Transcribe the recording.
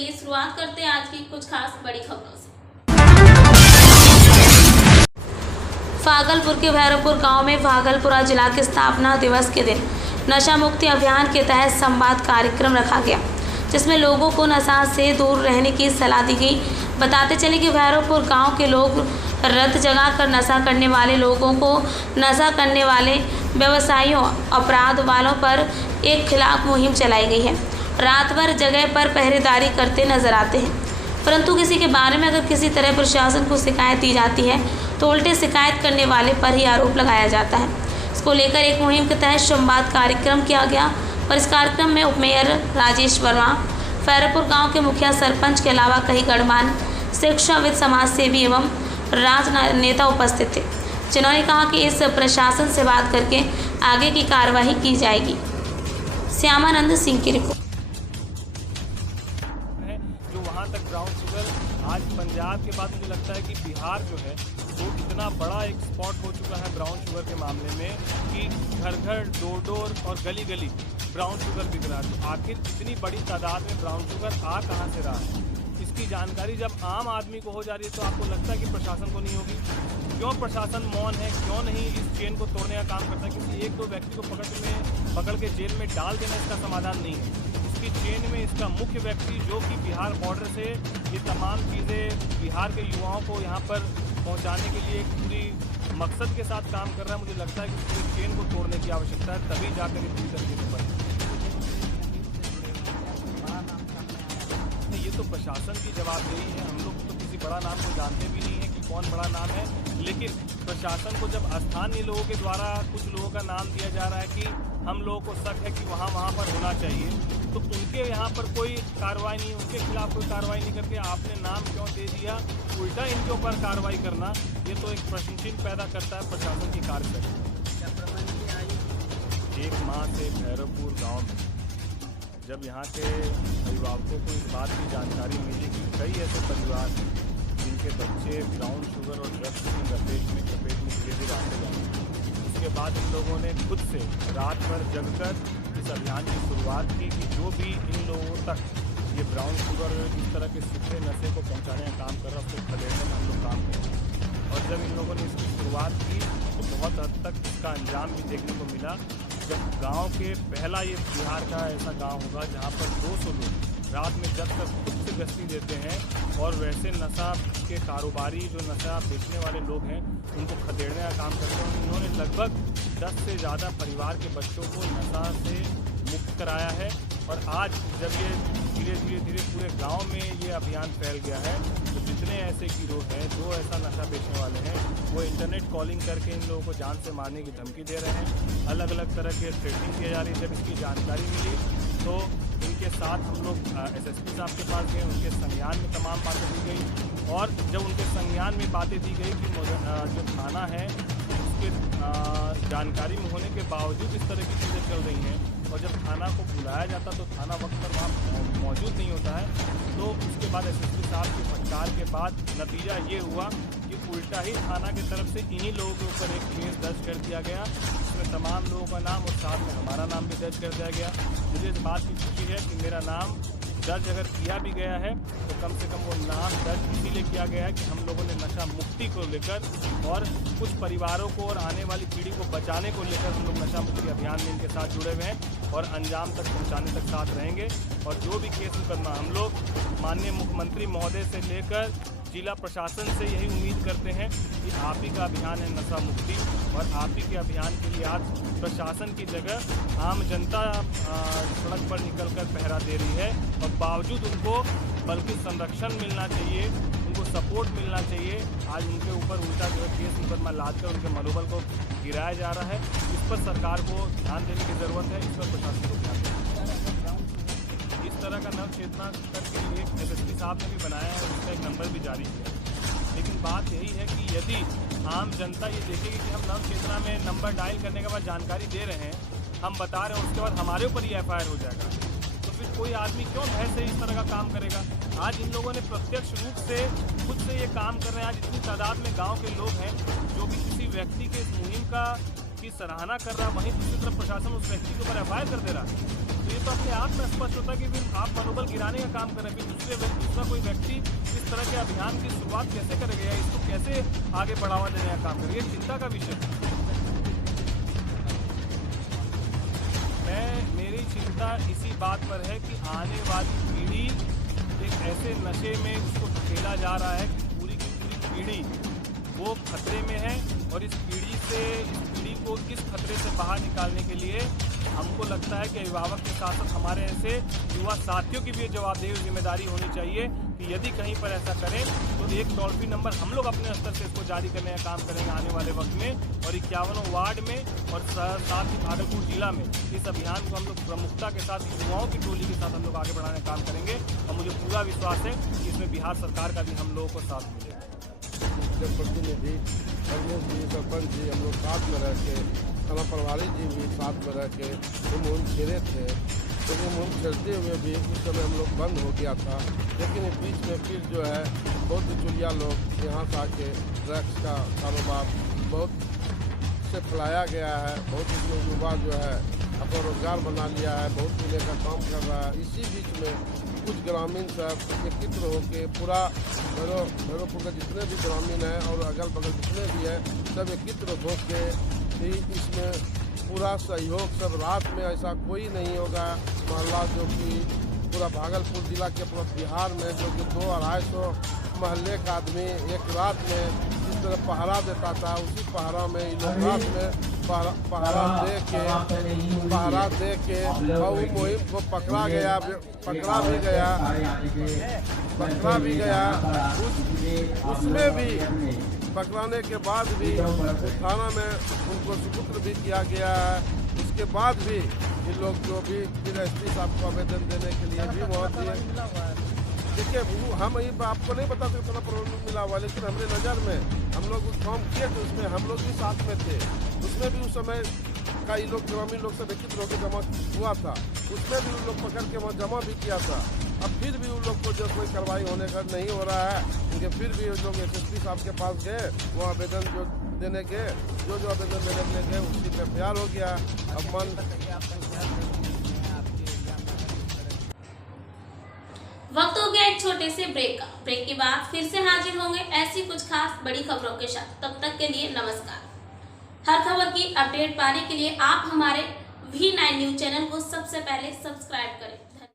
चलिए शुरुआत करते हैं आज की कुछ खास बड़ी खबरों से। भागलपुर के भैरवपुर गांव में भागलपुरा जिला के स्थापना दिवस के दिन नशा मुक्ति अभियान के तहत संवाद कार्यक्रम रखा गया, जिसमें लोगों को नशा से दूर रहने की सलाह दी गई। बताते चले कि भैरवपुर गांव के लोग रत जगाकर नशा करने वाले लोगों को, नशा करने वाले व्यवसायियों, अपराध वालों पर एक खिलाफ मुहिम चलाई गई है। रात भर जगह पर पहरेदारी करते नजर आते हैं, परंतु किसी के बारे में अगर किसी तरह प्रशासन को शिकायत दी जाती है तो उल्टे शिकायत करने वाले पर ही आरोप लगाया जाता है। इसको लेकर एक मुहिम के तहत संवाद कार्यक्रम किया गया और इस कार्यक्रम में उपमेयर राजेश वर्मा, भैरवपुर गांव के मुखिया सरपंच के अलावा कई गणमान्य शिक्षाविद, समाज सेवी एवं राजनेता उपस्थित थे, जिन्होंने कहा कि इस प्रशासन से बात करके आगे की कार्रवाई की जाएगी। श्यामानंद सिंह की रिपोर्ट। जो वहाँ तक ब्राउन शुगर आज पंजाब के बाद मुझे लगता है कि बिहार जो है वो इतना बड़ा एक स्पॉट हो चुका है ब्राउन शुगर के मामले में कि घर घर, डोर डोर और गली गली ब्राउन शुगर बिक रहा है। तो आखिर इतनी बड़ी तादाद में ब्राउन शुगर आ कहाँ से रहा है, इसकी जानकारी जब आम आदमी को हो जा रही है तो आपको लगता है कि प्रशासन को नहीं होगी। क्यों प्रशासन मौन है, क्यों नहीं इस चेन को तोड़ने का काम करता है? किसी एक दो व्यक्ति को पकड़ के जेल में डाल देना इसका समाधान नहीं है। इसकी चेन में इसका मुख्य व्यक्ति जो कि बिहार बॉर्डर से ये तमाम चीज़ें बिहार के युवाओं को यहाँ पर पहुँचाने के लिए एक पूरी मकसद के साथ काम कर रहा है। मुझे लगता है कि पूरी चेन को तोड़ने की आवश्यकता है, तभी जाकर ये पूरी तरीके से बने। ये तो प्रशासन की जवाबदेही है। हम लोग तो किसी बड़ा नाम को जानते भी नहीं है कि कौन बड़ा नाम है, लेकिन प्रशासन को जब स्थानीय लोगों के द्वारा कुछ लोगों का नाम दिया जा रहा है कि हम लोगों को शक है कि वहाँ पर होना चाहिए, तो उनके यहाँ पर कोई कार्रवाई नहीं, उनके खिलाफ कोई कार्रवाई नहीं करके आपने नाम क्यों दे दिया, उल्टा इनके ऊपर कार्रवाई करना, ये तो एक प्रश्न चिन्ह पैदा करता है प्रशासन की कार्यशैली। एक माह से भैरवपुर गाँव में जब यहाँ के अभिभावकों को इस बात की जानकारी मिली कि कई ऐसे परिवार हैं जिनके बच्चे ब्राउन शुगर और ड्रग्स की लपेट में धीरे धीरे आते जाते, उसके बाद इन लोगों ने खुद से रात भर जगकर इस अभियान की शुरुआत की कि जो भी इन लोगों तक ये ब्राउन शुगर इस तरह के सूखे नशे को पहुँचाने का काम कर रहा है उसको खदेड़ने में हम लोग काम करें। और जब इन लोगों ने इसकी शुरुआत की तो बहुत हद तक इसका अंजाम भी देखने को मिला। जब गांव के पहला ये बिहार का ऐसा गांव होगा जहां पर 200 लोग रात में जब तक खुद से गश्ती देते हैं और वैसे नशा के कारोबारी जो नशा बेचने वाले लोग हैं उनको खदेड़ने का काम करते हैं। उन्होंने लगभग 10 से ज़्यादा परिवार के बच्चों को नशा से मुक्त कराया है। और आज जब ये धीरे पूरे गांव में ये अभियान फैल गया है तो जितने ऐसे गिरोह हैं जो ऐसा नशा बेचने वाले हैं वो इंटरनेट कॉलिंग करके इन लोगों को जान से मारने की धमकी दे रहे हैं। अलग अलग तरह के थ्रेटनिंग की जा रही है। जब इसकी जानकारी मिली तो इनके साथ हम लोग एसएसपी साहब के पास गए, उनके संज्ञान में तमाम बातें दी गई। और जब उनके संज्ञान में बातें दी गई कि जो थाना है उसके जानकारी में होने के बावजूद इस तरह की चीज़ें चल रही हैं और जब थाना को बुलाया जाता तो थाना वक्त पर वहाँ मौजूद नहीं होता है, तो उसके बाद एसएसपी साहब के फटकार के बाद नतीजा ये हुआ कि उल्टा ही थाना की तरफ से इन्हीं लोगों के ऊपर एक केस दर्ज कर दिया गया, जिसमें तमाम लोगों का नाम और साथ में हमारा नाम भी दर्ज कर दिया गया। मुझे इस बात की खुशी है कि मेरा नाम दर्ज अगर किया भी गया है तो कम से कम वो नाम दर्ज इसीलिए किया गया है कि हम लोगों ने नशा मुक्ति को लेकर और कुछ परिवारों को और आने वाली पीढ़ी को बचाने को लेकर हम लोग नशा मुक्ति अभियान में इनके साथ जुड़े हुए हैं और अंजाम तक पहुंचाने तक साथ रहेंगे। और जो भी केस करना हम लोग माननीय मुख्यमंत्री महोदय से लेकर जिला प्रशासन से यही उम्मीद करते हैं कि आप ही का अभियान है नशा मुक्ति और आप ही के अभियान के लिए आज प्रशासन की जगह आम जनता सड़क पर निकलकर पहरा दे रही है और बावजूद उनको बल्कि संरक्षण मिलना चाहिए, उनको सपोर्ट मिलना चाहिए। आज उनके ऊपर उल्टा जो है केस मुकदमा लादकर उनके मनोबल को गिराया जा रहा है। इस पर सरकार को ध्यान देने की ज़रूरत है, इस पर प्रशासन को ध्यान देना। इस तरह का नव चेतना करके एक एसएसपी साहब ने भी बनाया है, उसका एक नंबर भी जारी किया। लेकिन बात यही है कि यदि आम जनता ये देखेगी कि हम नव चेतना में नंबर डायल करने के बाद जानकारी दे रहे हैं, हम बता रहे हैं, उसके बाद हमारे ऊपर ही एफआईआर हो जाएगा, तो फिर कोई आदमी क्यों भय से इस तरह का काम करेगा। आज इन लोगों ने प्रत्यक्ष रूप से खुद से ये काम कर रहे हैं। आज इतनी तादाद में गाँव के लोग हैं जो भी किसी व्यक्ति के इस मुहिम का उसकी सराहना कर रहा है, वहीं दूसरी तरफ प्रशासन उस व्यक्ति के ऊपर एफआईआर कर दे रहा है, तो ये तो अपने आप में स्पष्ट होता है कि फिर आप मनोबल गिराने का काम कर रहे हैं। फिर दूसरा कोई व्यक्ति इस तरह के अभियान की शुरुआत कैसे करेगा या इसको कैसे आगे बढ़ावा देने का काम करेगा, ये चिंता का विषय है। मेरी चिंता इसी बात पर है कि आने वाली पीढ़ी एक ऐसे नशे में उसको धकेला जा रहा है कि पूरी की पूरी पीढ़ी वो खतरे में है, और इस पीढ़ी को इस खतरे से बाहर निकालने के लिए हमको लगता है कि अभिभावक के साथ साथ हमारे ऐसे युवा साथियों की भी जवाबदेही और जिम्मेदारी होनी चाहिए कि यदि कहीं पर ऐसा करें तो एक टोल फ्री नंबर हम लोग अपने स्तर से इसको जारी करने का काम करेंगे आने वाले वक्त में, और 51 वार्ड में और साथ ही भागलपुर जिला में इस अभियान को हम लोग प्रमुखता के साथ युवाओं की टोली के साथ हम लोग आगे बढ़ाने का काम करेंगे, और मुझे पूरा विश्वास है कि इसमें बिहार सरकार का भी हम लोगों को साथ मिलेगा। प्रतिनिधि रमेश जी, सरपंच जी, हम लोग साथ में रह के, थाना प्रभारी जी भी साथ में रह के ये मुहिम छेड़े थे। तो ये मुहिम छेड़ते हुए भी उस समय हम लोग बंद हो गया था, लेकिन बीच में फिर जो है बहुत चुलिया लोग यहाँ से आके ड्रग्स का कारोबार बहुत से फैलाया गया है। बहुत इसमें युवा जो है अपना रोजगार बना लिया है, बहुत मिलने का काम कर रहा है। इसी बीच में कुछ ग्रामीण सब एकत्र होकर पूरा भैरवपुर का जितने भी ग्रामीण हैं और अगल बगल जितने भी हैं सब एकत्र होकर इसमें पूरा सहयोग, सब रात में ऐसा कोई नहीं होगा मोहल्ला जो कि पूरा भागलपुर जिला के पूरा बिहार में जो कि 200-250 महल्ले का आदमी एक रात में जिस तरह पहरा देता था, उसी पहरा में इन लोग रात में पहरा दे के और मुहिम को पकड़ा भी गया। उसमें भी पकड़ाने के बाद भी थाना में उनको सुपुत्र भी किया गया है। उसके बाद भी इन लोग जो भी फिर एसपी साहब को आवेदन देने के लिए भी वहाँ दिए। देखिए, हम आपको नहीं बता सकते कितना प्रॉब्लम मिला हुआ, लेकिन हमने नज़र में हम लोग काम किए थे, उसमें हम लोग भी साथ में थे। उसमें भी उस समय का ये लोग ग्रामीण लोग सब एकत्र होकर जमा हुआ था, उसमें भी उन लोग पकड़ के वहाँ जमा भी किया था। अब फिर भी उन लोग को जो कोई कार्रवाई होने का नहीं हो रहा है, उनके फिर भी उन लोग एसएसपी साहब के पास गए, वो आवेदन जो देने गए, जो आवेदन देने के लिए गए उसी पे प्यार हो गया। अब मन वक्त हो गया एक छोटे से ब्रेक का। ब्रेक के बाद फिर से हाजिर होंगे ऐसी कुछ खास बड़ी खबरों के साथ। तब तक के लिए नमस्कार। हर खबर की अपडेट पाने के लिए आप हमारे V9 न्यूज चैनल को सबसे पहले सब्सक्राइब करें।